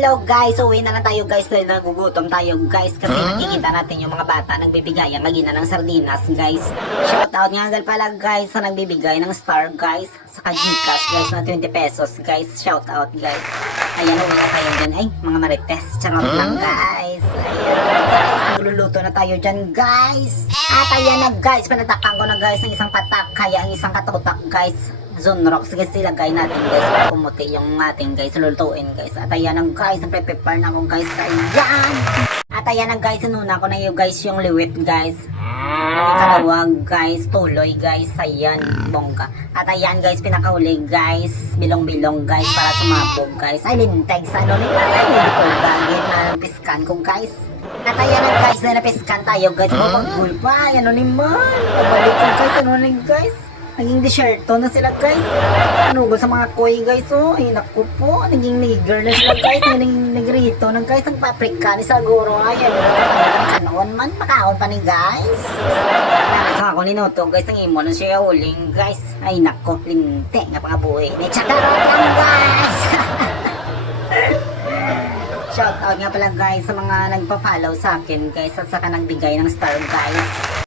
Hello guys, uwi na lang tayo guys dahil nagugutom tayo guys kasi nakikita natin yung mga bata nagbibigay ang magina ng sardinas guys. Shoutout nga pala guys sa nagbibigay ng star guys sa Gcash guys na 20 pesos guys. Shoutout guys. Ayan, uwi na tayo dyan. Ay, mga marites. Charot lang guys. Ayan guys, nagluluto na tayo dyan guys. At ayan na guys, panatakan ko na guys ng isang patak kaya ang isang katutak guys. Zone rocks guys, ilagay natin guys para pumuti yung ating guys lulutuin guys. At ayan na guys, nagpe-prepare na ako guys. Ayan! At ayan na guys, sinuna ko na yung guys yung liwit guys. Kalawag guys, tuloy guys. Ayan, bongga. At ayan guys, pinakauli guys, bilong-bilong guys para sumabog guys. Ay, linteg sa ano nila. Ay, hindi ko gagin na piskan ko guys. At ayan na guys, na napiskan tayo guys. Pagul pa, ano naman. Pabalik ko guys, ano na guys. Naging desierto na sila guys. Anugol sa mga koi guys. Oh, ay naku po. Naging nigger na sila guys. Naging negrito ng guys. Ang paprika ni Saguro. Ay, ano na kanoon man. Pakaon pa ni guys. Nakasa ako ninuto guys. Nang imo na siya uling guys. Ay naku. Linte nga pangabuhi. May chakarot lang guys. Shoutout nga pala guys sa mga nagpa-follow sa akin guys. At saka nagbigay ng star guys.